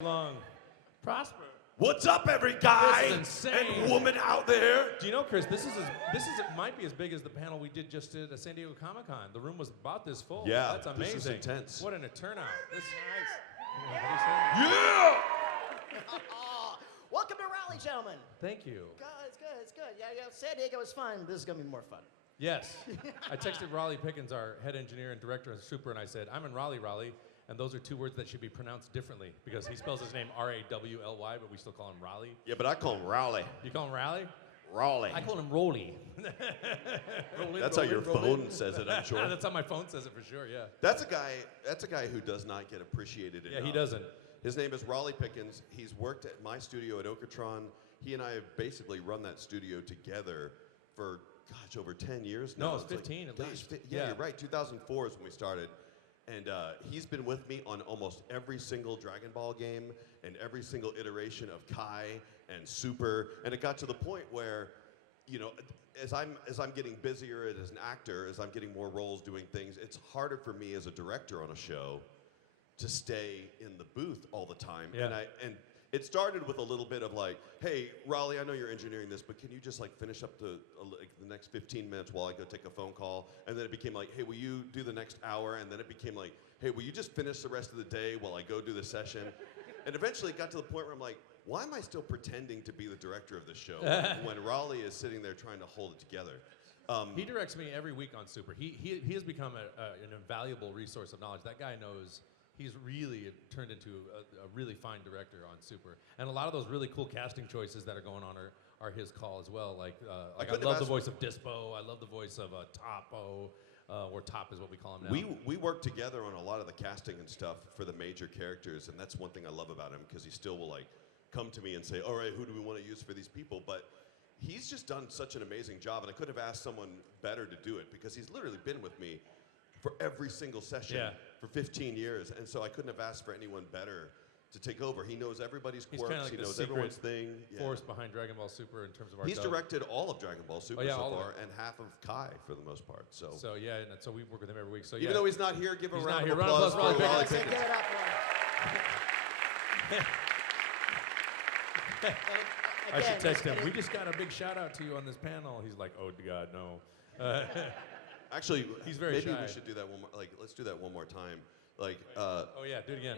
long. Prosper. What's up, every guy This is insane. and woman out there? Do you know, Chris? This might be as big as the panel we did just at San Diego Comic-Con. The room was about this full. Yeah, That's amazing. this is intense. What a turnout. This Yeah! Welcome to Raleigh, gentlemen. Thank you. It's good. Yeah, San Diego was fun. This is gonna be more fun. Yes. I texted Raleigh Pickens, our head engineer and director of Super, and I said, I'm in Raleigh. And those are two words that should be pronounced differently because he spells his name R-A-W-L-Y, but we still call him Raleigh. Yeah, but I call him Raleigh. You call him Raleigh? Raleigh. I call him Rolly. That's how your phone says it, I'm sure. That's how my phone says it for sure, yeah. That's a guy who does not get appreciated enough. Yeah, he doesn't. His name is Raleigh Pickens. He's worked at my studio at Okatron. He and I have basically run that studio together for, gosh, over 10 years now. No, it's 15 at least. Yeah, you're right. 2004 is when we started. And he's been with me on almost every single Dragon Ball game and every single iteration of Kai and Super. And it got to the point where, you know, as I'm getting busier as an actor, as I'm getting more roles doing things, it's harder for me as a director on a show to stay in the booth all the time. Yeah. And it started with a little bit of like, hey, Raleigh, I know you're engineering this, but can you just like finish up the next 15 minutes while I go take a phone call? And then it became like, hey, will you do the next hour? And then it became like, hey, will you just finish the rest of the day while I go do the session? And eventually it got to the point where I'm like, why am I still pretending to be the director of the show when Raleigh is sitting there trying to hold it together? He directs me every week on Super. He has become an invaluable resource of knowledge. That guy knows. He's really turned into a really fine director on Super. And a lot of those really cool casting choices that are going on are his call as well. Like I love the voice of Dispo. I love the voice of Topo, or Top is what we call him now. We work together on a lot of the casting and stuff for the major characters, and that's one thing I love about him, because he still will like come to me and say, all right, who do we want to use for these people? But he's just done such an amazing job, and I could have asked someone better to do it, because he's literally been with me for every single session for 15 years, and so I couldn't have asked for anyone better to take over. He knows everybody's quirks, like he the knows everyone's thing. Force behind Dragon Ball Super in terms of our He's directed all of Dragon Ball Super so far, and half of Kai for the most part. So yeah, and so we work with him every week. So even though he's not here, give a round of Round applause of for applause, Raleigh Give Pickens. it up for him. I should text him. We just got a big shout out to you on this panel. He's like, oh God, no. Actually, he's very maybe shy. we should do that one more. Like, let's do that one more time. Like, oh yeah, do it again.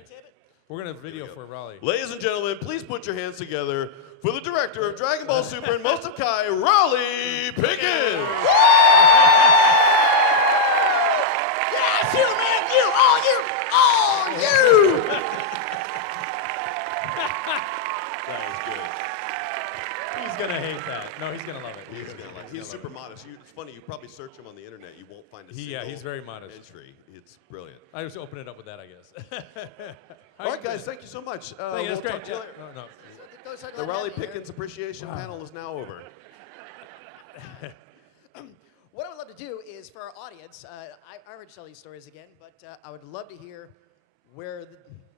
We're gonna video for Raleigh. Ladies and gentlemen, please put your hands together for the director of Dragon Ball Super and most of Kai, Raleigh Pickens. Yes, you, man, all you. That was good. He's gonna hate that. No, he's gonna love it. He's super modest. It's funny. You probably search him on the internet. You won't find a single he's very modest. entry. It's brilliant. I just open it up with that, I guess. All right, guys. Thank you so much. Thank you, We'll that's great. talk to you Yeah. later. No. The Raleigh Pickens Appreciation Panel is now over. What I would love to do is for our audience, I already tell these stories again, but I would love to hear where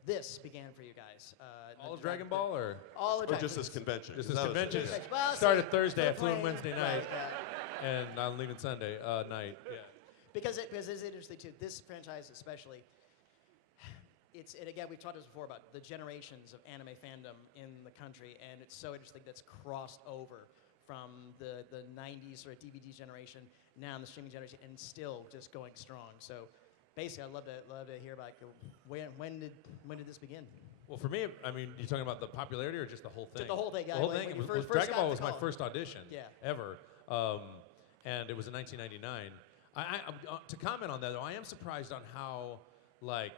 this began for you guys. All of Dragon Ball, or all of Or Dragon just this convention? just Is this that what it convention? is? Well, Started see, Thursday. I for flew in playing- Wednesday night, right. and I'm leaving Sunday night. Yeah. Because it's interesting too. This franchise especially. And again, we've talked this before about the generations of anime fandom in the country, and it's so interesting that's crossed over from the 90s or DVD generation, now in the streaming generation, and still just going strong. So basically, I'd love to hear about when did this begin? Well, for me, I mean, you talking about the popularity or just the whole thing? Just the whole thing, yeah. The whole Like, thing. when you It was first Dragon got Ball the was my call. first audition ever, and it was in 1999. To comment on that, though, I am surprised on how like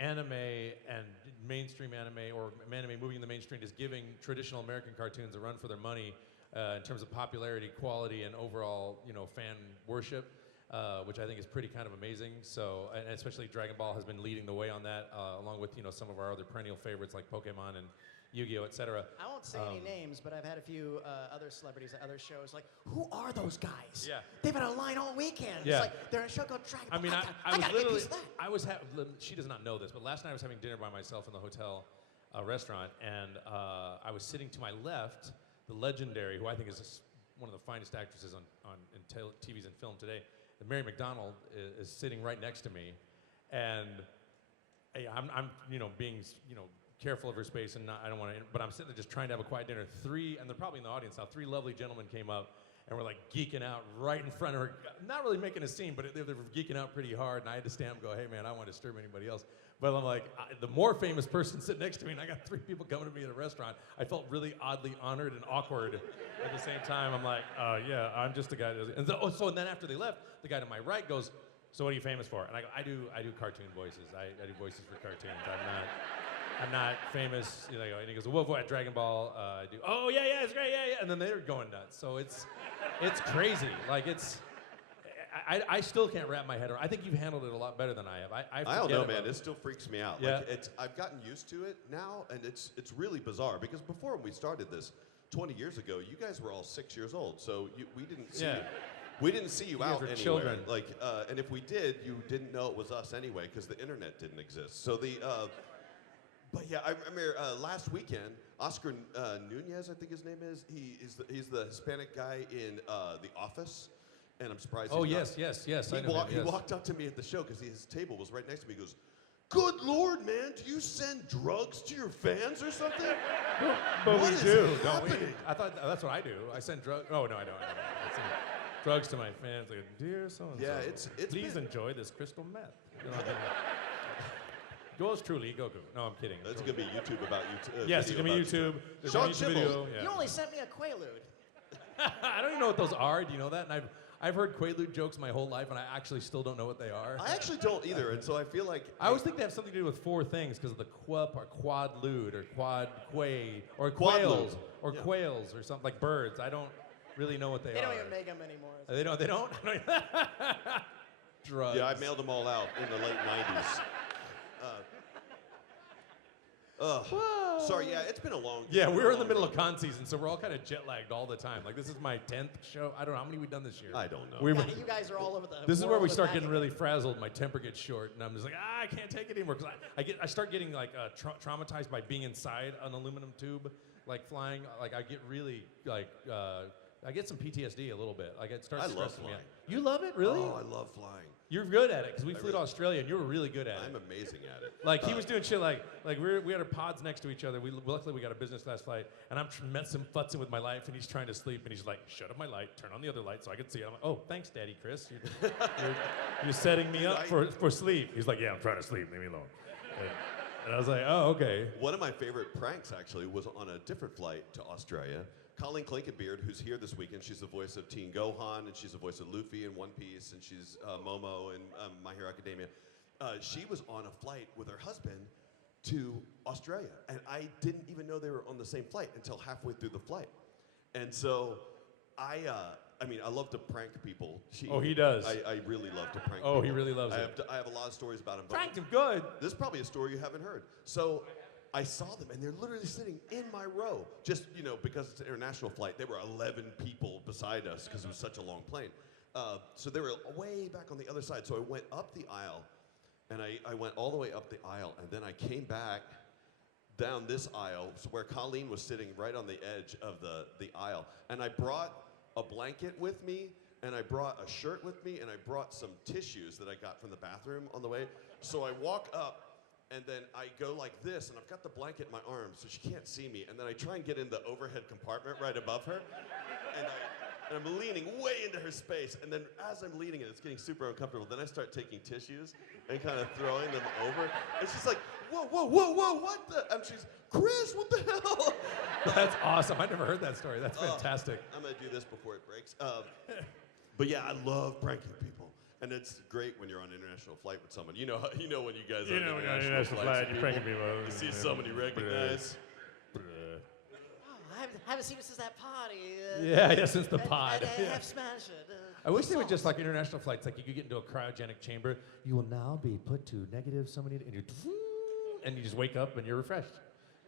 anime and mainstream anime, or anime moving in the mainstream, is giving traditional American cartoons a run for their money in terms of popularity, quality, and overall, fan worship. Which I think is pretty kind of amazing. So, and especially Dragon Ball has been leading the way on that, along with some of our other perennial favorites like Pokemon and Yu-Gi-Oh, etc. I won't say any names, but I've had a few other celebrities at other shows. Like, who are those guys? Yeah. They've been online all weekend. Yeah. It's like they're in a show called Dragon Ball. I mean, I I was gotta get a piece literally, of that. she does not know this, but last night I was having dinner by myself in the hotel restaurant, and I was sitting to my left, the legendary, who I think is just one of the finest actresses in TVs and film today, Mary McDonald is sitting right next to me, and I'm being careful of her space, and I don't want to. But I'm sitting there just trying to have a quiet dinner. And they're probably in the audience now. 3 lovely gentlemen came up and were like geeking out right in front of her, not really making a scene, but they were geeking out pretty hard. And I had to stand up and go, "Hey man, I don't want to disturb anybody else." But I'm like, the more famous person sitting next to me, and I got 3 people coming to me at a restaurant. I felt really oddly honored and awkward at the same time. I'm like, yeah, I'm just a guy. And and then after they left, the guy to my right goes, "So what are you famous for?" And I go, I do cartoon voices. I do voices for cartoons. I'm not famous. You know, and he goes, "Well, what, Dragon Ball?" I do. "Oh yeah, it's great, yeah." And then they're going nuts. So it's crazy. Like I still can't wrap my head around. I think you've handled it a lot better than I have. I don't know, man. It still freaks me out. Yeah. Like I've gotten used to it now, and it's really bizarre because before when we started this 20 years ago, you guys were all 6 years old, so we didn't see. Yeah. We didn't see you guys out were anywhere. children. Like, and if we did, you didn't know it was us anyway because the internet didn't exist. So but yeah, I remember last weekend, Oscar Nunez, I think his name is. He's the Hispanic guy in The Office, and I'm surprised. Oh he's yes. He walked up to me at the show because his table was right next to me. He goes, "Good Lord, man, do you send drugs to your fans or something?" But What we is do, don't we? happening? I thought that's what I do. I send drugs. Oh no, I don't. I send drugs to my fans. Like, "Dear so and so, Yeah, it's please been- enjoy this crystal meth." You know, yours truly, Goku. No, I'm kidding. That's gonna be YouTube about YouTube. Yes, it's gonna be YouTube. There's Sean a YouTube Schemmel. video. Yeah. You only sent me a Quaalude. I don't even know what those are. Do you know that? And I've heard Quaalude jokes my whole life, and I actually still don't know what they are. I actually don't either, and so I feel like I always think they have something to do with 4 things because of the quap or quadlude or quad quay or Quadlude. quails or Yeah. quails or something like birds. I don't really know what they They are. don't even make them anymore. They don't. They don't. Drugs. yeah, I mailed them all out in the late '90s. Sorry, yeah, it's been a long. Yeah, we're in the middle of con season, so we're all kind of jet lagged all the time. Like, this is my 10th show. I don't know how many we've done this year. I don't know. You guys are all over the. This is where world we with start getting magazines. really frazzled. My temper gets short, and I'm just like, I can't take it anymore because I start getting like traumatized by being inside an aluminum tube, like flying. Like I get really like I get some PTSD a little bit. Like it starts I love stressing me out. flying. You love it, really? Oh, I love flying. You're good at it because we flew to really- Australia and you were really good at I'm it. amazing at it. Like he was doing shit like we had our pods next to each other. Luckily we got a business class flight, and I'm futzing with my life, and he's trying to sleep, and he's like, "Shut up my light, turn on the other light so I can see." I'm like, "Oh, thanks, Daddy Chris. You're setting me up for sleep." He's like, "Yeah, I'm trying to sleep. Leave me alone." And I was like, "Oh, okay." One of my favorite pranks actually was on a different flight to Australia. Colleen Clinkenbeard, who's here this weekend, she's the voice of Teen Gohan, and she's the voice of Luffy in One Piece, and she's Momo in My Hero Academia. She was on a flight with her husband to Australia, and I didn't even know they were on the same flight until halfway through the flight. And so I love to prank people. Oh, he does. I really love to prank Oh, people. he really loves it. I have a lot of stories about him. but Pranked him good. This is probably a story you haven't heard. So I saw them, and they're literally sitting in my row. Just, because it's an international flight, there were 11 people beside us because it was such a long plane. So they were way back on the other side. So I went up the aisle, and I went all the way up the aisle, and then I came back down this aisle where Colleen was sitting right on the edge of the aisle. And I brought a blanket with me, and I brought a shirt with me, and I brought some tissues that I got from the bathroom on the way. So I walk up, and then I go like this, and I've got the blanket in my arms, so she can't see me. And then I try and get in the overhead compartment right above her, and I'm leaning way into her space. And then as I'm leaning, it's getting super uncomfortable. Then I start taking tissues and kind of throwing them over. And she's like, "Whoa, what the?" And she's, "Chris, what the hell?" That's awesome. I never heard that story. That's fantastic. I'm gonna do this before it breaks. But yeah, I love pranking people. And it's great when you're on an international flight with someone. You know when you guys are on an international flight, you're pranking people. You see somebody recognize. Oh, I haven't seen it since that party. Yeah, since the pod. I have smashed it. I wish they would just like international flights, like you could get into a cryogenic chamber. You will now be put to negative so many, and you just wake up and you're refreshed.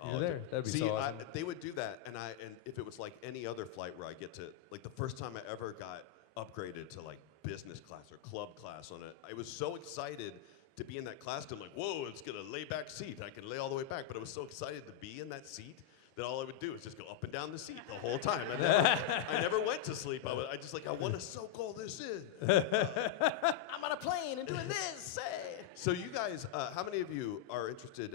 You're there. That'd be See, so awesome. they would do that, and if it was like any other flight where I get to, like the first time I ever got upgraded to like business class or club class on it, I was so excited to be in that class. I'm like, whoa, it's gonna lay back seat. I can lay all the way back, but I was so excited to be in that seat that all I would do is just go up and down the seat the whole time. I never went to sleep. I just like, I want to soak all this in. I'm gonna on a plane and doing this. Hey. So you guys, how many of you are interested?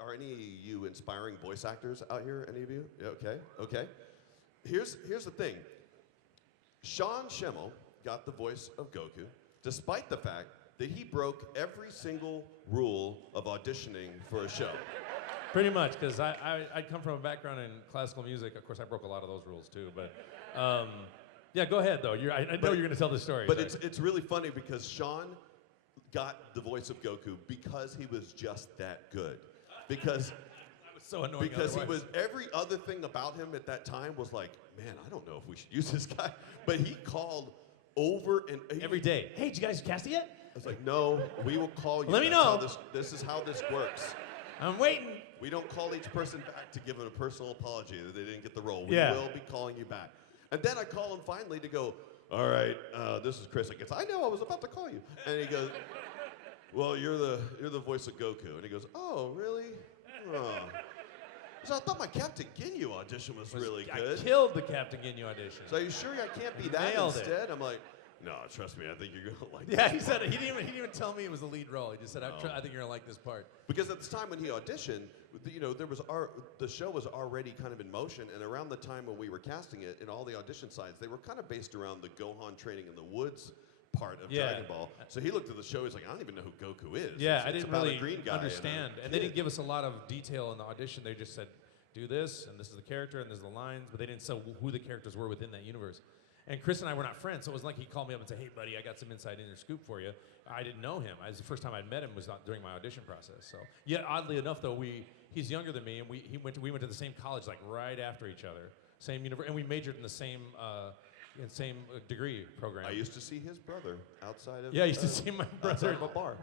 Are any of you inspiring voice actors out here? Any of you? Yeah, okay. Here's the thing. Schemmel got the voice of Goku, despite the fact that he broke every single rule of auditioning for a show. Pretty much, because I come from a background in classical music. Of course, I broke a lot of those rules too. But yeah, go ahead though. I know you're going to tell the story. But it's really funny because Sean got the voice of Goku because he was just that good. Because I was so annoying. because he was every other thing about him at that time was like, man, I don't know if we should use this guy. But he called over and every day. Hey, did you guys cast it yet? I was like, no, we will call you. Let me That's know. how this is how this works. I'm waiting. We don't call each person back to give them a personal apology that they didn't get the role. We Yeah. will be calling you back. And then I call him finally to go, all right, this is Chris. I guess, I know, I was about to call you. And he goes, well, you're the voice of Goku. And he goes, oh, really? Oh. So I thought my Captain Ginyu audition was really good. I killed the Captain Ginyu audition. So are you sure I can't be that Nailed it. instead? I'm like, no, trust me, I think you're gonna like Yeah, this he said part." he didn't even tell me it was the lead role. He just said, I think you're gonna like this part. Because at the time when he auditioned, the show was already kind of in motion, and around the time when we were casting it, in all the audition sides, they were kind of based around the Gohan training in the woods part of Yeah. Dragon Ball. So he looked at the show, he's like, I don't even know who Goku is. Yeah, It's I didn't about really a green guy understand. a And they didn't kid." give us a lot of detail in the audition. They just said, do this, and this is the character, and this is the lines, but they didn't say who the characters were within that universe. And Chris and I were not friends, so it was like he called me up and said, hey, buddy, I got some inside inner scoop for you. I didn't know him. The first time I'd met him was not during my audition process. So, yeah, oddly enough, though, he's younger than me, and we went to the same college, like right after each other, same university, and we majored in the same degree program. I used to see his brother outside of Yeah, I used to see my brother outside of a bar.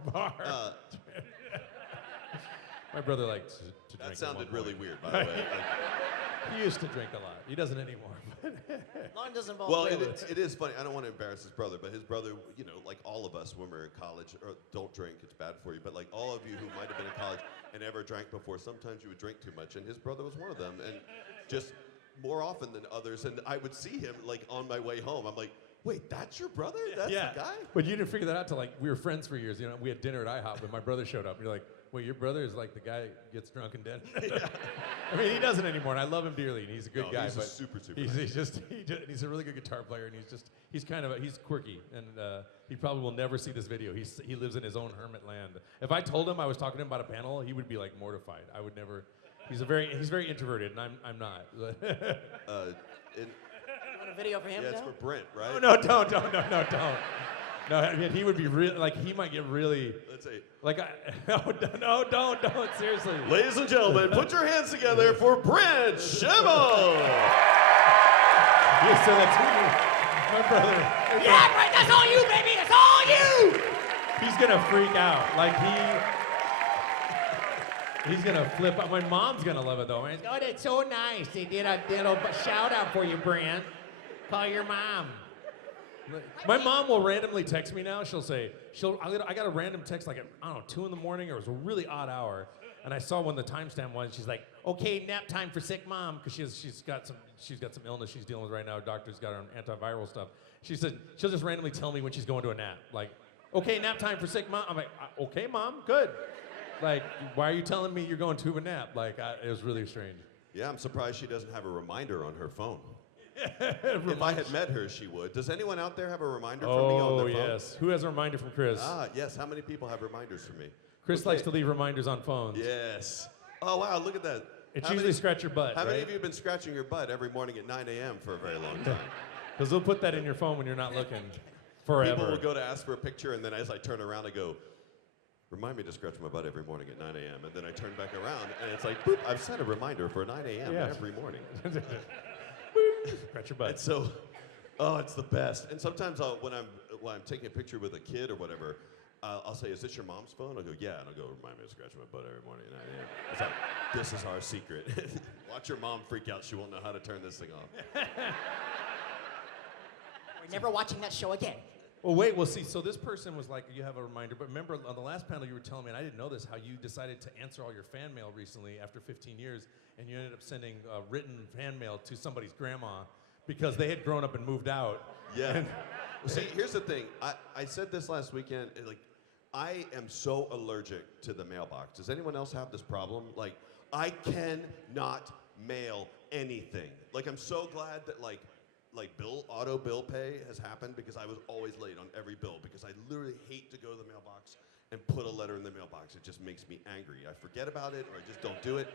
My brother liked to drink. That at sounded one really point. weird, by the way. He used to drink a lot. He doesn't anymore. Long doesn't involve Well, Quaaludes. it is funny. I don't want to embarrass his brother, but his brother, like all of us when we're in college, don't drink, it's bad for you. But like all of you who might have been in college and ever drank before, sometimes you would drink too much, and his brother was one of them. And just more often than others, and I would see him like on my way home. I'm like, wait, that's your brother? That's the guy? But you didn't figure that out till like we were friends for years. We had dinner at IHOP, and my brother showed up. And you're like, wait, your brother is like the guy who gets drunk and dead. I mean, he doesn't anymore, and I love him dearly, and he's a good guy. He's but a super he's a really good guitar player, and he's quirky, and he probably will never see this video. He lives in his own hermit land. If I told him I was talking to him about a panel, he would be like mortified. I would never. He's very introverted, and I'm not. You want a video for him Yeah, it's now? for Brent, right? Oh, no, don't. No, I mean, he would be he might get really, Let's see. no, don't, seriously. Ladies and gentlemen, put your hands together for Brent Schemmel. Yeah, so that's my brother. Yeah, right. That's all you, baby. It's all you. He's gonna freak out. Like he's gonna flip out. My mom's gonna love it though. Man. Oh, that's so nice. They did a little shout out for you, Brent. Call your mom. My mom will randomly text me now. She'll say, I got a random text like at, I don't know, 2 in the morning, or it was a really odd hour. And I saw when the timestamp was. She's like, okay, nap time for sick mom, because she's got some illness she's dealing with right now. Doctor's got her on antiviral stuff. She said she'll just randomly tell me when she's going to a nap. Like, okay, nap time for sick mom. I'm like, okay, mom, good. Like, why are you telling me you're going to a nap? Like, it was really strange. Yeah, I'm surprised she doesn't have a reminder on her phone. If I had met her, she would. Does anyone out there have a reminder from me on their phone? Oh, yes. Who has a reminder from Chris? Yes. How many people have reminders from me? Chris likes to leave reminders on phones. Yes. Oh, wow, look at that. It's usually scratch your butt, How many right? of you have been scratching your butt every morning at 9 a.m. for a very long time? Because they'll put that in your phone when you're not looking forever. People will go to ask for a picture, and then as I turn around, I go, remind me to scratch my butt every morning at 9 a.m. And then I turn back around, and it's like, boop, I've set a reminder for 9 a.m. Yeah. every morning. Scratch your butt. And so, it's the best. And sometimes when I'm taking a picture with a kid or whatever, I'll say, is this your mom's phone? I'll go, yeah. And I'll go, remind me to scratch my butt every morning at 9 a.m. It's like, this is our secret. Watch your mom freak out. She won't know how to turn this thing off. We're never watching that show again. Well, wait, see, so this person was like, you have a reminder, but remember on the last panel you were telling me, and I didn't know this, how you decided to answer all your fan mail recently after 15 years, and you ended up sending written fan mail to somebody's grandma because they had grown up and moved out. Yeah. See, here's the thing. I said this last weekend. Like, I am so allergic to the mailbox. Does anyone else have this problem? Like, I cannot mail anything. Like, I'm so glad that like auto bill pay has happened because I was always late on every bill because I literally hate to go to the mailbox and put a letter in the mailbox. It just makes me angry. I forget about it or I just don't do it.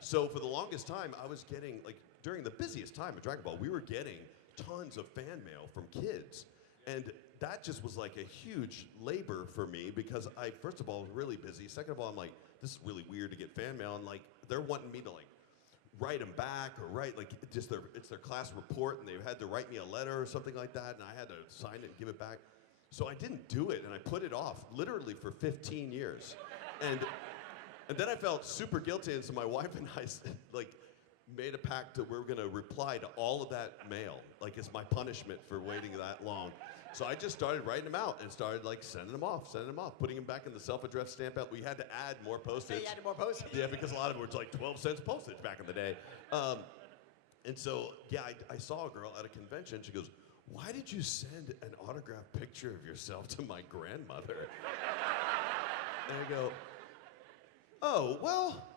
So for the longest time, I was getting, like, during the busiest time of Dragon Ball, we were getting tons of fan mail from kids. And that just was like a huge labor for me because I, first of all, was really busy. Second of all, I'm like, this is really weird to get fan mail. And like, they're wanting me to like write them back or write like just it's their class report and they had to write me a letter or something like that. And I had to sign it and give it back. So I didn't do it and I put it off literally for 15 years. And then I felt super guilty. And so my wife and I like made a pact that we were gonna reply to all of that mail, like as my punishment for waiting that long. So I just started writing them out and started like sending them off, putting them back in the self-addressed stamp out. We had to add more postage. So you added more postage? Yeah, because a lot of it was like 12 cents postage back in the day. And so, yeah, I saw a girl at a convention. She goes, "Why did you send an autographed picture of yourself to my grandmother?" And I go, "Oh, well,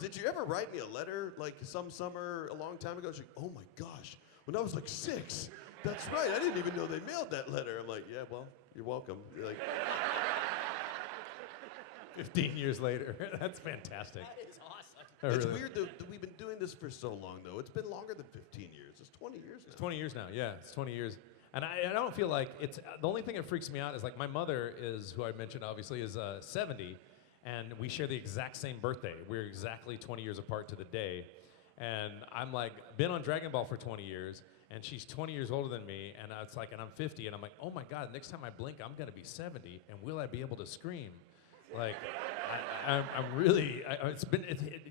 did you ever write me a letter like some summer a long time ago?" She's like, "Oh my gosh, when I was like 6. That's right, I didn't even know they mailed that letter." I'm like, "Yeah, well, you're welcome." You're like, 15 years later. That's fantastic. That is awesome. it's Really. weird that we've been doing this for so long, though. It's been longer than 15 years. It's 20 years now. It's 20 years now, yeah. It's 20 years. And I don't feel like it's, the only thing that freaks me out is like my mother is, who I mentioned obviously, is 70, and we share the exact same birthday. We're exactly 20 years apart to the day. And I'm like, been on Dragon Ball for 20 years, and she's 20 years older than me, and it's like, and I'm 50, and I'm like, oh my God, next time I blink, I'm gonna be 70, and will I be able to scream? Like, I'm really,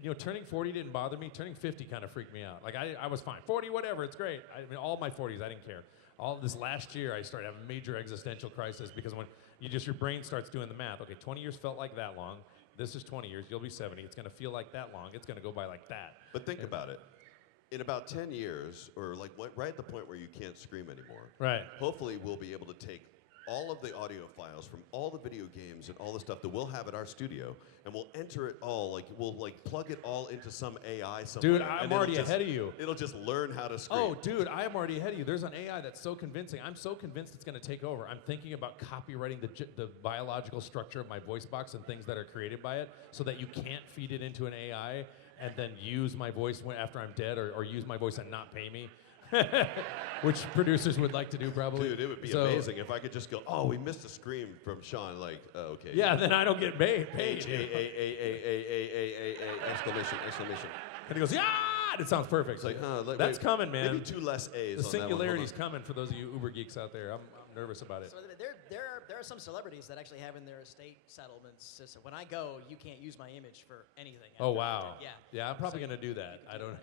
you know, turning 40 didn't bother me. Turning 50 kind of freaked me out. Like, I was fine. 40, whatever, it's great. I mean, all my 40s, I didn't care. All this last year, I started having a major existential crisis because when your brain starts doing the math. Okay, 20 years felt like that long. This is 20 years. You'll be 70. It's gonna feel like that long. It's gonna go by like that. But think about it. In about 10 years, or like right at the point where you can't scream anymore, Right. hopefully we'll be able to take all of the audio files from all the video games and all the stuff that we'll have at our studio, and we'll enter it all, like we'll like plug it all into some AI somewhere. Dude, and I'm it'll already just- ahead of you. It'll just learn how to scream. Oh, dude, I am already ahead of you. There's an AI that's so convincing. I'm so convinced it's going to take over. I'm thinking about copywriting the biological structure of my voice box and things that are created by it so that you can't feed it into an AI and then use my voice after I'm dead or use my voice and not pay me, which producers would like to do probably. Dude, it would be amazing if I could just go, "Oh, we missed a scream from Sean." Like, okay. Yeah, then I don't get paid. Exclamation, exclamation. And he goes, yeah! And it sounds perfect. It's like, That's wait, coming, man. Maybe 2 less A's. The on that one. Hold singularity's on. coming for those of you Uber geeks out there. I'm nervous about it. So there are some celebrities that actually have in their estate settlements system. When I go, you can't use my image for anything. Oh, after wow. that. Yeah. Yeah, I'm probably So going to do that. I don't.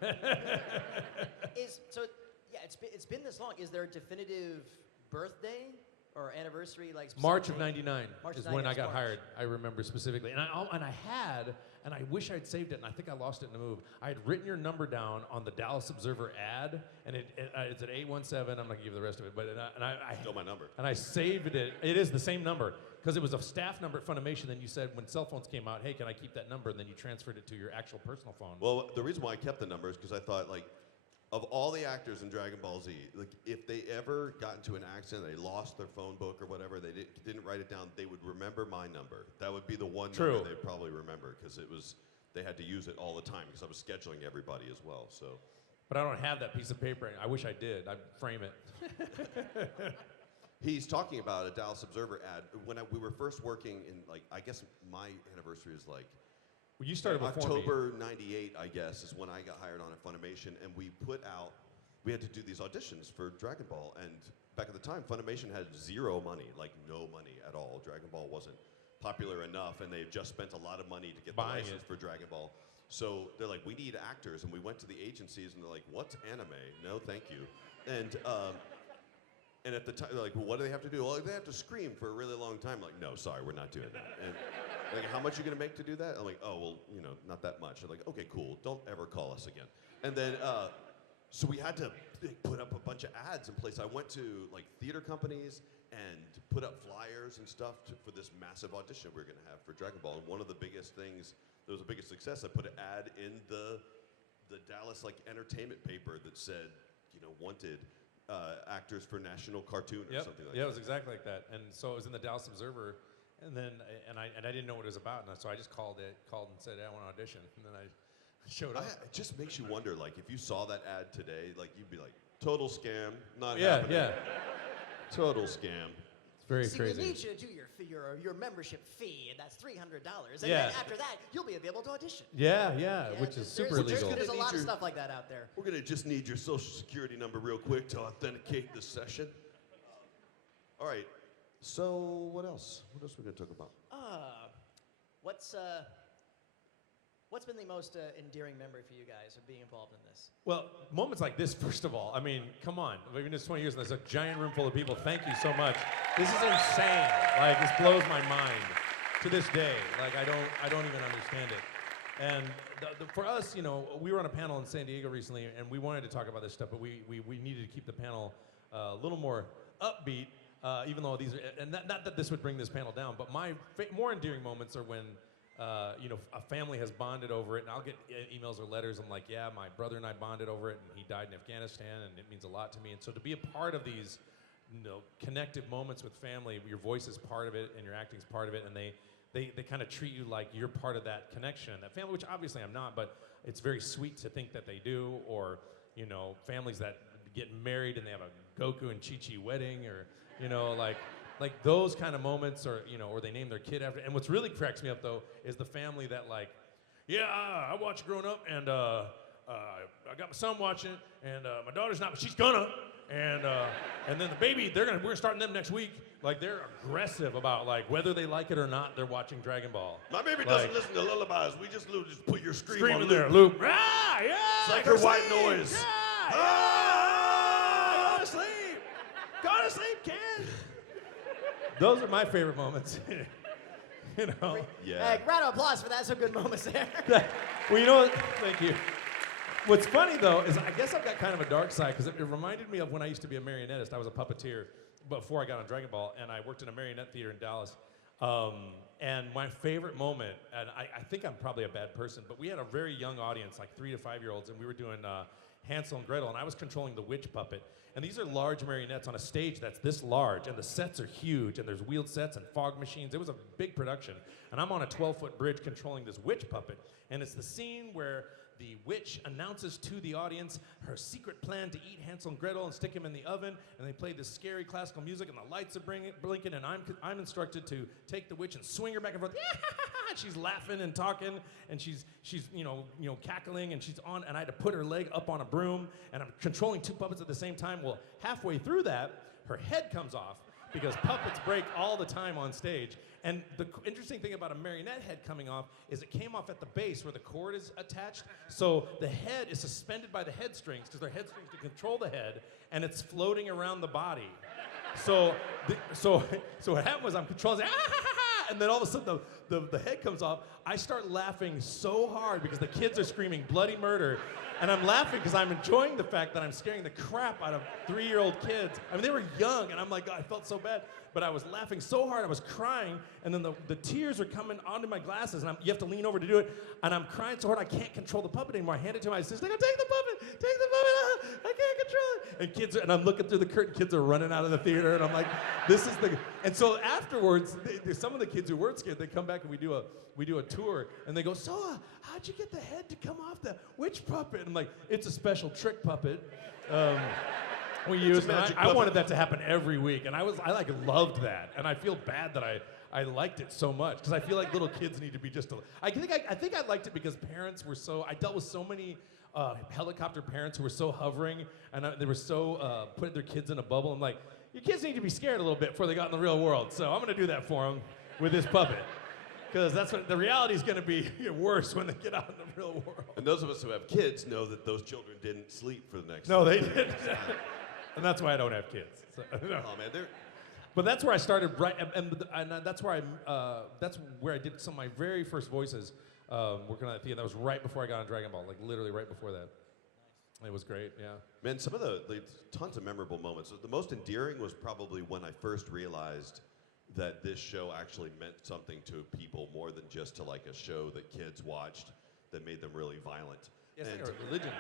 It's been this long. Is there a definitive birthday or anniversary like March of something? '99 March is of when I 99 got March. hired. I remember specifically, and I wish I'd saved it, and I think I lost it in the move. I had written your number down on the Dallas Observer ad, and it's at 817. I'm not gonna give you the rest of it, but I Still my number. and I saved it. It is the same number because it was a staff number at Funimation. Then you said when cell phones came out, hey, can I keep that number? And then you transferred it to your actual personal phone. Well, the reason why I kept the number is because I thought, like, of all the actors in Dragon Ball Z, like, if they ever got into an accident, they lost their phone book or whatever, they didn't write it down, they would remember my number. That would be the one True. number they'd probably remember because they had to use it all the time because I was scheduling everybody as well. So. But I don't have that piece of paper. I wish I did. I'd frame it. He's talking about a Dallas Observer ad. When we were first working in, like, I guess my anniversary is like Well, you started before me. October '98, I guess, is when I got hired on at Funimation, and we had to do these auditions for Dragon Ball, and back at the time, Funimation had zero money, like no money at all. Dragon Ball wasn't popular enough, and they had just spent a lot of money to get the Buying license it. for Dragon Ball. So they're like, we need actors, and we went to the agencies, and they're like, what's anime? No, thank you. And at the time, they're like, well, what do they have to do? Well, they have to scream for a really long time. I'm like, no, sorry, we're not doing that. And like, how much are you gonna make to do that? I'm like, oh, well, not that much. They're like, okay, cool. Don't ever call us again. And then, So we had to put up a bunch of ads in place. I went to like theater companies and put up flyers and stuff for this massive audition we were going to have for Dragon Ball. And one of the biggest things, that was the biggest success, I put an ad in the Dallas like entertainment paper that said, wanted actors for National Cartoon or something like that. Yeah, it was exactly like that. And so it was in the Dallas Observer, and then I didn't know what it was about, and so I just called and said, I want to audition, and then I showed up. It just makes you wonder, like, if you saw that ad today, like, you'd be like, total scam, not happening. Yeah. Total scam. It's very See, crazy. we need you to do your membership fee, and that's $300. And Yeah. then after that, you'll be able to audition. Yeah, which is there's- super there's- illegal. There's a lot of stuff like that out there. We're going to just need your social security number real quick to authenticate this session. All right. So what else? What else are we going to talk about? What's been the most endearing memory for you guys of being involved in this? Well, moments like this, first of all, I mean, come on. We've been doing this 20 years, and there's a giant room full of people. Thank you so much. This is insane. Like, this blows my mind to this day. Like, I don't even understand it. And for us, we were on a panel in San Diego recently, and we wanted to talk about this stuff, but we needed to keep the panel a little more upbeat, even though these are, and not that this would bring this panel down, but my more endearing moments are when a family has bonded over it, and I'll get emails or letters. I'm like, yeah, my brother and I bonded over it, and he died in Afghanistan, and it means a lot to me. And so to be a part of these, connective moments with family, your voice is part of it, and your acting is part of it, and they kind of treat you like you're part of that connection, that family, which obviously I'm not, but it's very sweet to think that they do, or, families that get married and they have a Goku and Chi-Chi wedding, or, like those kind of moments, or or they name their kid after. And what's really cracks me up though is the family that like, I watched growing up, and I got my son watching it, and my daughter's not, but she's gonna, and then the baby, we're starting them next week. Like, they're aggressive about like whether they like it or not. They're watching Dragon Ball. My baby doesn't listen to lullabies. We just put your scream on in loop. there, loop. Ah, yeah. It's like her white noise. Yeah, Ah! Go to sleep. Go to sleep, kid. Those are my favorite moments. Yeah. Round of applause for that. Some good moments there. Well, what? Thank you. What's funny, though, is I guess I've got kind of a dark side, because it reminded me of when I used to be a marionettist. I was a puppeteer before I got on Dragon Ball, and I worked in a marionette theater in Dallas. And my favorite moment, and I think I'm probably a bad person, but we had a very young audience, like 3 to 5-year-olds, and we were doing Hansel and Gretel, and I was controlling the witch puppet. And these are large marionettes on a stage that's this large, and the sets are huge, and there's wheeled sets and fog machines. It was a big production. And I'm on a 12-foot bridge controlling this witch puppet. And it's the scene where the witch announces to the audience her secret plan to eat Hansel and Gretel and stick him in the oven, and they play this scary classical music, and the lights are blinking, and I'm instructed to take the witch and swing her back and forth. And she's laughing and talking, and she's cackling, and she's on, and I had to put her leg up on a broom, and I'm controlling 2 puppets at the same time. Well, halfway through that, her head comes off, because puppets break all the time on stage. And the interesting thing about a marionette head coming off is it came off at the base where the cord is attached. So the head is suspended by the head strings, because they're head strings to control the head, and it's floating around the body. So what happened was I'm controlling, and then all of a sudden the head comes off. I start laughing so hard because the kids are screaming bloody murder. And I'm laughing because I'm enjoying the fact that I'm scaring the crap out of 3-year-old kids. I mean, they were young, and I'm like, God, I felt so bad. But I was laughing so hard, I was crying, and then the tears are coming onto my glasses, and you have to lean over to do it. And I'm crying so hard, I can't control the puppet anymore. I hand it to my sister, I go, take the puppet, I can't control it. And I'm looking through the curtain, kids are running out of the theater, and I'm like, this is the. And so afterwards, some of the kids who weren't scared, they come back and we do a tour, and they go, so how'd you get the head to come off the witch puppet? And I'm like, it's a special trick puppet. We used. I wanted that to happen every week, and I loved that, and I feel bad that I liked it so much, because I feel like little kids need to be just. I think I liked it because parents were so. I dealt with so many helicopter parents who were so hovering, and they were so putting their kids in a bubble. I'm like, your kids need to be scared a little bit before they got in the real world, so I'm going to do that for them with this puppet. Because that's what the reality is going to be worse when they get out in the real world. And those of us who have kids know that those children didn't sleep for the next. No, they didn't. And that's why I don't have kids. So, no. Oh man, they're. But that's where I started, and that's where I did some of my very first voices working on that theater. That was right before I got on Dragon Ball, like literally right before that. It was great, yeah. Man, some of the tons of memorable moments. The most endearing was probably when I first realized that this show actually meant something to people more than just to like a show that kids watched that made them really violent. Yes, And, like a religion.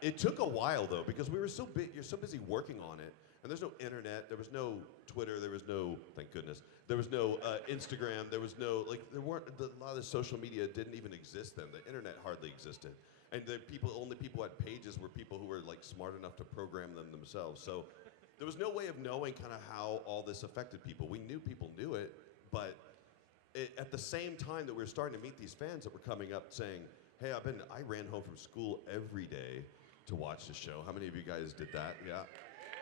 it took a while though, because we were so big. You're so busy working on it, and there's no internet, there was no Twitter, there was no, thank goodness, there was no Instagram, there was no there weren't a lot of the social media didn't even exist then. The internet hardly existed, and the only people who had pages were people who were like smart enough to program them themselves. So there was no way of knowing kind of how all this affected people. We knew people knew it, but at the same time that we were starting to meet these fans that were coming up saying, hey, I ran home from school every day to watch the show. How many of you guys did that? Yeah.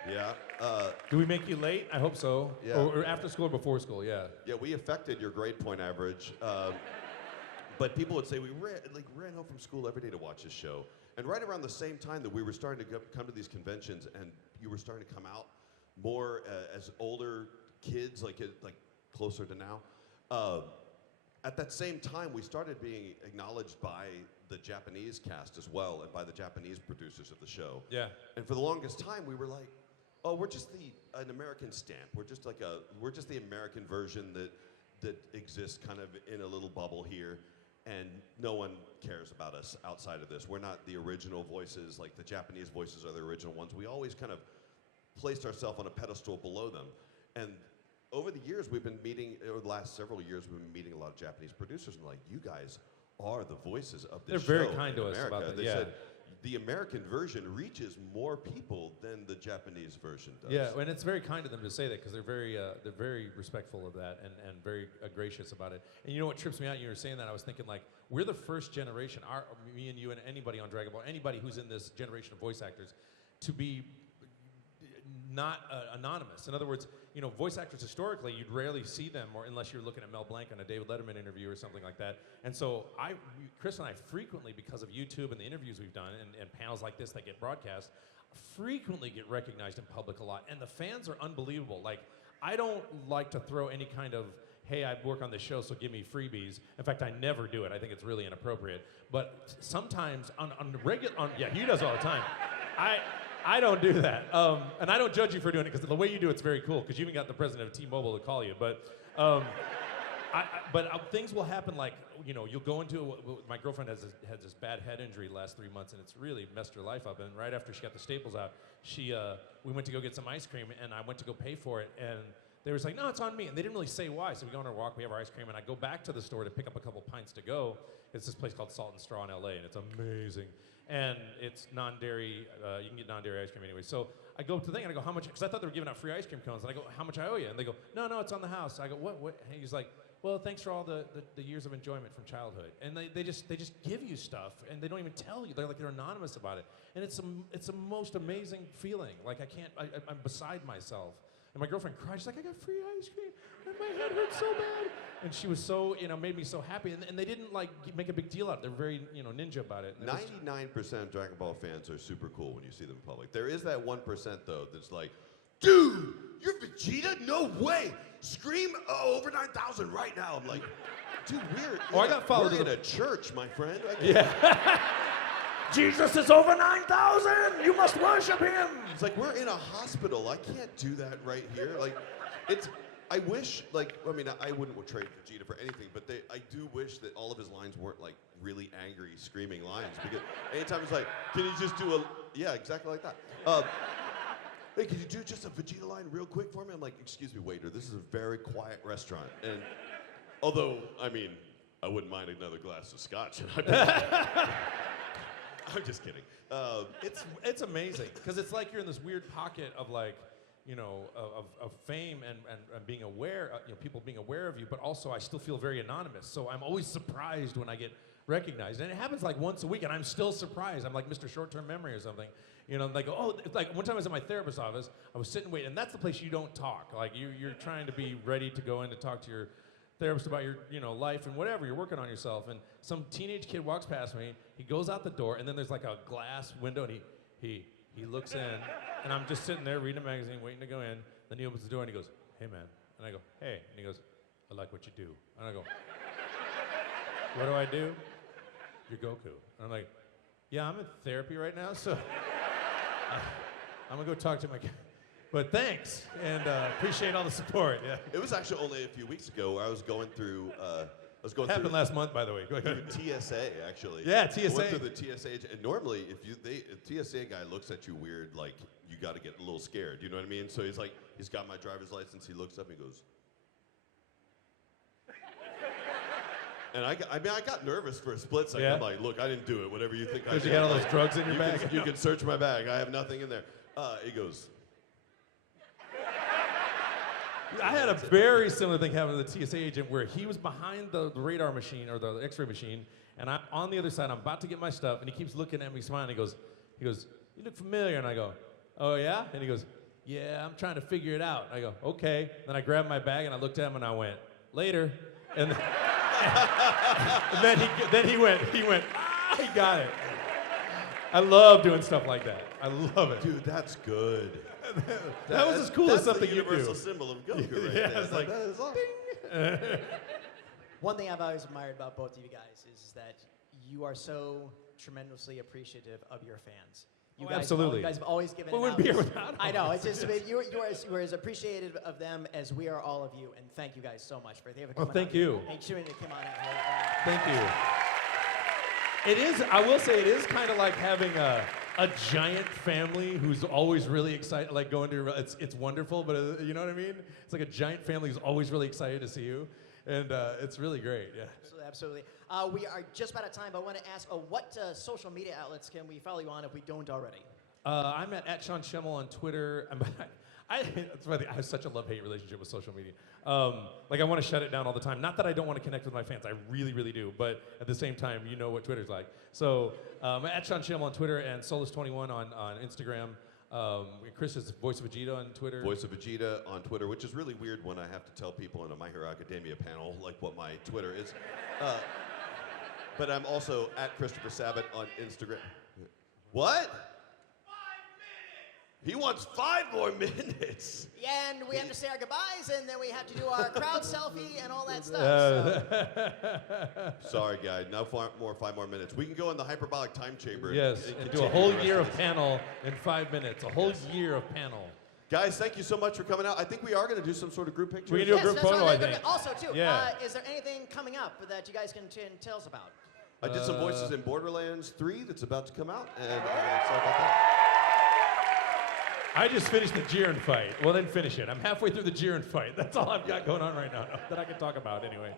Yeah. Do we make you late? I hope so. Yeah. Or after school or before school, yeah. Yeah, we affected your grade point average. But people would say we ran home from school every day to watch this show. And right around the same time that we were starting to come to these conventions and you were starting to come out more as older kids, like closer to now, at that same time, we started being acknowledged by the Japanese cast as well and by the Japanese producers of the show. Yeah. And for the longest time, we were like, oh, we're just an American stamp. We're just the American version that exists kind of in a little bubble here, and no one cares about us outside of this. We're not the original voices, like the Japanese voices are the original ones. We always kind of placed ourselves on a pedestal below them. And over the years, over the last several years, we've been meeting a lot of Japanese producers, and like, you guys are the voices of this show. They're very kind to us America. about that, They yeah. said the American version reaches more people than the Japanese version does. Yeah, and it's very kind of them to say that because they're very respectful of that and very gracious about it. And you know what trips me out? You were saying that, I was thinking like, we're the first generation, me and you and anybody on Dragon Ball, anybody who's in this generation of voice actors, to be not anonymous. In other words, you know, voice actors historically, you'd rarely see them, or unless you're looking at Mel Blanc on a David Letterman interview or something like that. And so Chris and I frequently, because of YouTube and the interviews we've done and panels like this that get broadcast, frequently get recognized in public a lot. And the fans are unbelievable. Like, I don't like to throw any kind of, hey, I work on this show, so give me freebies. In fact, I never do it. I think it's really inappropriate. But sometimes yeah, he does all the time. I don't do that. And I don't judge you for doing it, because the way you do it's very cool, because you even got the president of T-Mobile to call you. But things will happen, like, you know, you'll go into, my girlfriend had this bad head injury the last 3 months, and it's really messed her life up. And right after she got the staples out, we went to go get some ice cream, and I went to go pay for it, and they were like, no, it's on me. And they didn't really say why. So we go on our walk, we have our ice cream, and I go back to the store to pick up a couple pints to go. It's this place called Salt and Straw in LA, and it's amazing. And it's non-dairy, you can get non-dairy ice cream anyway. So I go to the thing and I go, how much, because I thought they were giving out free ice cream cones. And I go, how much I owe you? And they go, no, it's on the house. I go, what? And he's like, well, thanks for all the years of enjoyment from childhood. And they just give you stuff, and they don't even tell you. They're anonymous about it. And it's the most amazing feeling. Like, I'm beside myself. And my girlfriend cried. She's like, I got free ice cream, and my head hurts so bad. And she was so, made me so happy. And they didn't make a big deal out of it. They're very, ninja about it. 99% of Dragon Ball fans are super cool when you see them in public. There is that 1% though that's like, dude, you're Vegeta? No way! Scream over 9,000 right now. I'm like, dude, I got followed we're in a church, my friend. Yeah. Jesus is over 9,000! You must worship him! It's like, we're in a hospital. I can't do that right here. Like, I wish, I wouldn't trade Vegeta for anything, but I do wish that all of his lines weren't like really angry, screaming lines. Because anytime it's like, can you just do yeah, exactly like that. Hey, could you do just a Vegeta line real quick for me? I'm like, excuse me, waiter, this is a very quiet restaurant. And although, I wouldn't mind another glass of scotch. I'm just kidding. It's amazing, because it's like you're in this weird pocket of of fame and being aware, people being aware of you, but also I still feel very anonymous. So I'm always surprised when I get recognized. And it happens like once a week, and I'm still surprised. I'm like Mr. Short-Term Memory or something. Like, oh, like one time I was in my therapist's office, I was sitting waiting, and that's the place you don't talk. Like, you're trying to be ready to go in to talk to your therapist about your life and whatever, you're working on yourself. And some teenage kid walks past me, he goes out the door, and then there's like a glass window, and he looks in, and I'm just sitting there reading a magazine, waiting to go in. Then he opens the door and he goes, hey man. And I go, hey. And he goes, I like what you do. And I go, what do I do? You're Goku. And I'm like, Yeah, I'm in therapy right now, so I'm gonna go talk to my. But thanks, and appreciate all the support. Yeah. It was actually only a few weeks ago where I was going through. Happened last month, by the way. Go ahead. Through TSA, actually. Yeah, I went TSA. through the TSA, and normally, if a TSA guy looks at you weird, like you got to get a little scared. You know what I mean? So he's like, he's got my driver's license. He looks up and he goes, and I got nervous for a split second. Yeah. I'm like, look, I didn't do it. Whatever you think I did. Because you got all those drugs in your bag. You can search my bag. I have nothing in there. He goes. I had a very similar thing happen to the TSA agent where he was behind the radar machine or the X-ray machine, and I'm on the other side. I'm about to get my stuff, and he keeps looking at me, smiling. He goes, "You look familiar." And I go, "Oh yeah?" And he goes, "Yeah, I'm trying to figure it out." And I go, "Okay." Then I grabbed my bag and I looked at him and I went, "Later." And then he went, "Ah, he got it." I love doing stuff like that. I love it. Dude, that's good. That was as cool as something you do. That's the universal symbol of Goku right Yeah, there. it's like, that is awesome. One thing I've always admired about both of you guys is that you are so tremendously appreciative of your fans. You guys, absolutely. You guys have always given. Well, wouldn't be here without them. I know. It's just you are as appreciative of them as we are all of you, and thank you guys so much for coming. Thank out you. And shooting to come on out here. Thank you. It is, I will say, it is kind of like having a giant family who's always really excited, like going to, it's wonderful, but you know what I mean? It's like a giant family who's always really excited to see you, and it's really great, yeah. Absolutely. We are just about out of time, but I want to ask, what social media outlets can we follow you on if we don't already? I'm at Sean Schemmel on Twitter. It's funny, I have such a love-hate relationship with social media. Like I want to shut it down all the time. Not that I don't want to connect with my fans, I really, really do. But at the same time, you know what Twitter's like. So at Sean Schemmel on Twitter and Solus21 on Instagram. Chris is Voice of Vegeta on Twitter. Voice of Vegeta on Twitter, which is really weird when I have to tell people in a My Hero Academia panel like what my Twitter is. But I'm also at Christopher Sabat on Instagram. What? He wants 5 more minutes. Yeah, and we have to say our goodbyes, and then we have to do our crowd selfie and all that stuff. So. Sorry, guy. Now 5 more minutes. We can go in the hyperbolic time chamber. Yes, and do a whole year of panel in 5 minutes. A whole year of panel. Guys, thank you so much for coming out. I think we are going to do some sort of group picture. We can do a group photo, I think. Also, too, Yeah. Is there anything coming up that you guys can tell us about? I did some voices in Borderlands 3 that's about to come out, and I'm excited about that. I just finished the Jiren fight. Well, then finish it. I'm halfway through the Jiren fight. That's all I've got going on right now that I can talk about anyway.